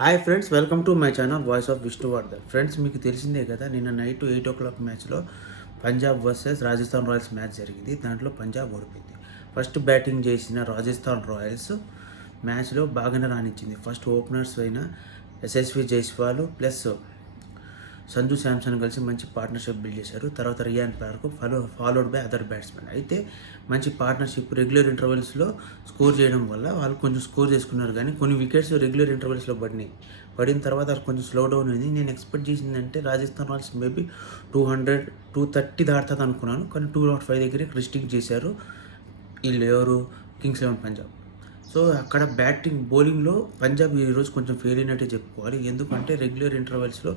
Hi friends, welcome to my channel voice of Vishnuvardhan. Friends, మీకు తెలిసిందే కదా, నిన్న నైట్ 8 o'clock మ్యాచ్లో Punjab versus Rajasthan Royals match జరిగింది. దాంట్లో పంజాబ్ ఓడిపోయింది. ఫస్ట్ బ్యాటింగ్ చేసిన రాజస్థాన్ రాయల్స్ మ్యాచ్లో బాగానే రాణించింది. ఫస్ట్ ఓపెనర్స్ అయిన యశస్వి జైస్వాల్ ప్లస్ సంజు శాంసన్ కలిసి మంచి పార్ట్నర్షిప్ బిల్డ్ చేశారు. తర్వాత Riyan Parag followed by other batsmen. అయితే మంచి పార్ట్నర్షిప్ రెగ్యులర్ ఇంటర్వెల్స్లో స్కోర్ చేయడం వల్ల వాళ్ళు కొంచెం స్కోర్ చేసుకున్నారు, కానీ కొన్ని వికెట్స్ రెగ్యులర్ ఇంటర్వెల్స్లో పడిన తర్వాత అది కొంచెం స్లో డౌన్ అయింది. నేను ఎక్స్పెక్ట్ చేసిందంటే రాజస్థాన్ రాయల్స్ మేబీ 230 దాటుతుంది అనుకున్నాను, కానీ 205 దగ్గరే రిస్ట్రిక్ట్ చేశారు వీళ్ళు, ఎవరు, కింగ్స్ 11 పంజాబ్. సో అక్కడ బౌలింగ్లో పంజాబ్ ఈరోజు కొంచెం ఫెయిల్ అయినట్టే చెప్పుకోవాలి. ఎందుకంటే రెగ్యులర్ ఇంటర్వెల్స్లో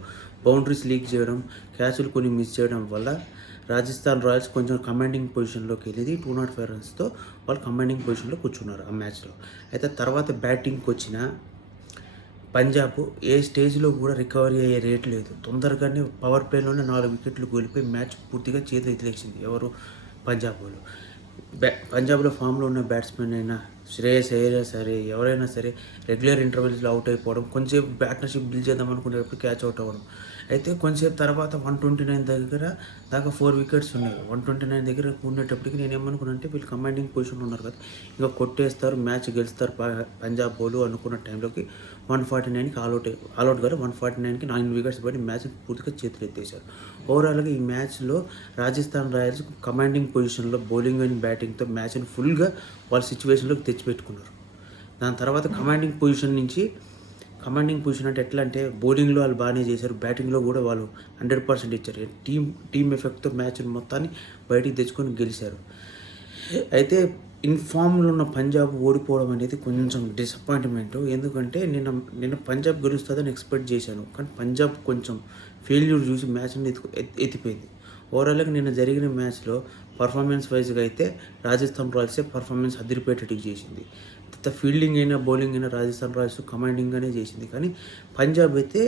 బౌండరీస్ లీక్ చేయడం, క్యాచ్లు కొన్ని మిస్ చేయడం వల్ల రాజస్థాన్ రాయల్స్ కొంచెం కమాండింగ్ పొజిషన్లోకి వెళ్ళింది. 205 రన్స్తో వాళ్ళు కమాండింగ్ పొజిషన్లో కూర్చున్నారు ఆ మ్యాచ్లో. అయితే తర్వాత బ్యాటింగ్కి వచ్చిన పంజాబ్ ఏ స్టేజ్లో కూడా రికవరీ అయ్యే రేట్ లేదు. తొందరగానే పవర్ ప్లేలోనే 4 వికెట్లు కోల్పోయి మ్యాచ్ పూర్తిగా చేతులు ఎత్తిలేసింది ఎవరు, పంజాబ్ వాళ్ళు. పంజాబ్లో ఫామ్లో ఉన్న బ్యాట్స్మెన్ అయినా శ్రేయస్ అయ్యర్ సరే, ఎవరైనా సరే రెగ్యులర్ ఇంటర్వెల్స్లో అవుట్ అయిపోవడం, కొంచెంసేపు పార్ట్నర్షిప్ బిల్డ్ చేద్దాం అనుకునేటప్పుడు క్యాచ్ అవుట్ అవ్వడం. అయితే కొంచెంసేపు తర్వాత 129 దగ్గర దాకా 4 వికెట్స్ ఉన్నాయి. 129 దగ్గర ఉండేటప్పటికి నేను ఏమనుకున్నా అంటే వీళ్ళు కమాండింగ్ పొజిషన్లో ఉన్నారు కదా, ఇంకా కొట్టేస్తారు, మ్యాచ్ గెలుస్తారు పంజాబ్ బౌలు అనుకున్న టైంలోకి 149కి ఆల్అౌట్ గారు 149కి 9 వికెట్స్ పడి మ్యాచ్ పూర్తిగా చేతులు ఎత్తేశారు. ఓవరాల్గా ఈ మ్యాచ్లో రాజస్థాన్ రాయల్స్ కమాండింగ్ పొజిషన్లో బౌలింగ్ అండ్ బ్యాటింగ్తో మ్యాచ్ని ఫుల్గా వాళ్ళ సిచ్యువేషన్లోకి తెచ్చిపెట్టుకున్నారు. దాని తర్వాత కమాండింగ్ పొజిషన్ అంటే ఎట్లా అంటే బౌలింగ్లో వాళ్ళు బాగానే చేశారు, బ్యాటింగ్లో కూడా వాళ్ళు 100% ఇచ్చారు. టీమ్ ఎఫెక్ట్తో మ్యాచ్ని మొత్తాన్ని బయటికి తెచ్చుకొని గెలిచారు. అయితే ఇన్ఫామ్లో ఉన్న పంజాబ్ ఓడిపోవడం అనేది కొంచెం డిసప్పాయింట్మెంట్. ఎందుకంటే నిన్న పంజాబ్ గెలుస్తుందని ఎక్స్పెక్ట్ చేశాను, కానీ పంజాబ్ కొంచెం ఫెయిల్యూర్ చూసి మ్యాచ్ని ఎత్తిపోయింది. ఓవరాల్గా నిన్న జరిగిన మ్యాచ్లో పర్ఫార్మెన్స్ వైజ్గా అయితే రాజస్థాన్ రాయల్సే పర్ఫార్మెన్స్ అదిరిపోయేటట్టు చేసింది. ఫీల్డింగ్ అయినా బౌలింగ్ అయినా రాజస్థాన్ రాయల్స్ కమాండింగ్గానే చేసింది, కానీ పంజాబ్ అయితే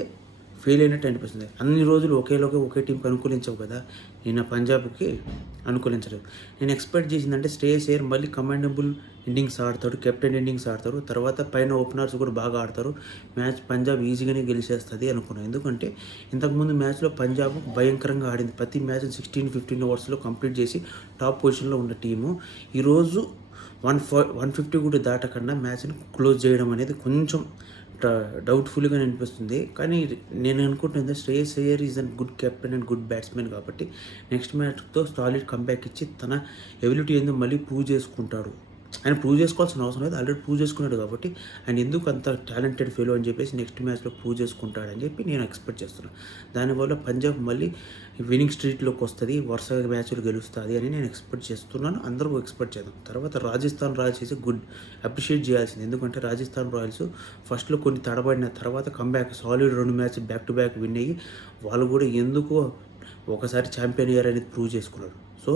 ఫెయిల్ అయినట్టు అనిపిస్తుంది. అన్ని రోజులు ఒకే టీంకి అనుకూలించవు కదా, నిన్న పంజాబ్కి అనుకూలించలేదు. నేను ఎక్స్పెక్ట్ చేసిందంటే శ్రేయస్ అయ్యర్ మళ్ళీ కమాండబుల్ ఇన్నింగ్స్ ఆడతాడు, కెప్టెన్ ఇన్నింగ్స్ ఆడతారు, తర్వాత పైన ఓపెనర్స్ కూడా బాగా ఆడతారు, మ్యాచ్ పంజాబ్ ఈజీగానే గెలిచేస్తుంది అనుకున్నాను. ఎందుకంటే ఇంతకుముందు మ్యాచ్లో పంజాబ్ భయంకరంగా ఆడింది. ప్రతి మ్యాచ్ 16-15 ఓవర్స్లో కంప్లీట్ చేసి టాప్ పొజిషన్లో ఉన్న టీము ఈరోజు 150 కూడా దాటకుండా మ్యాచ్ని క్లోజ్ చేయడం అనేది కొంచెం డౌట్ఫుల్గా అనిపిస్తుంది. కానీ నేను అనుకుంటుంది Shreyas Iyer is an good captain and good batsmen కాబట్టి నెక్స్ట్ మ్యాచ్తో సాలిడ్ కంబ్యాక్ ఇచ్చి తన ఎబిలిటీ ఏందో మళ్ళీ ప్రూవ్ చేసుకుంటాడు. ఆయన ప్రూవ్ చేసుకోవాల్సిన అవసరం లేదు, ఆల్రెడీ ప్రూవ్ చేసుకున్నాడు కాబట్టి ఆయన ఎందుకు అంత టాలెంటెడ్ ఫెలో అని చెప్పేసి నెక్స్ట్ మ్యాచ్లో ప్రూవ్ చేసుకుంటాడని చెప్పి నేను ఎక్స్పెక్ట్ చేస్తున్నాను. దానివల్ల పంజాబ్ మళ్ళీ విన్నింగ్ స్ట్రీట్లోకి వస్తుంది, వరుసగా మ్యాచ్లు గెలుస్తుంది అని నేను ఎక్స్పెక్ట్ చేస్తున్నాను. అందరూ ఎక్స్పెక్ట్ చేద్దాం. తర్వాత రాజస్థాన్ రాయల్స్ అయితే గుడ్ అప్రిషియేట్ చేయాల్సింది. ఎందుకంటే రాజస్థాన్ రాయల్స్ ఫస్ట్లో కొన్ని తడబడిన తర్వాత comeback solid 2 match back to back win అయ్యి వాళ్ళు కూడా ఎందుకు ఒకసారి ఛాంపియన్ ఇయర్ అనేది ప్రూవ్ చేసుకున్నారు. సో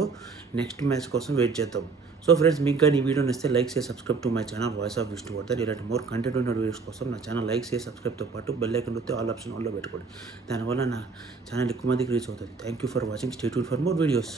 నెక్స్ట్ మ్యాచ్ కోసం వెయిట్ చేద్దాం. సో ఫ్రెండ్స్, మీకు కానీ ఈ వీడియో నచ్చితే లైక్ చేసి subscribe to my channel voice of Vishnuvardhan. ఇలాంటి మోర్ కంటెంట్ ఉన్న వీడియోస్ కోసం నా ఛానల్ లైక్ చేసి సబ్స్క్రైబ్తో పాటు బెల్ ఐకాన్ వస్తే ఆల్ ఆప్షన్ ఆన్లో పెట్టుకోండి. దానివల్ల నా ఛానల్ ఎక్కువ మందికి రీచ్ అవుతుంది. Thank you for watching. Stay tuned for more videos.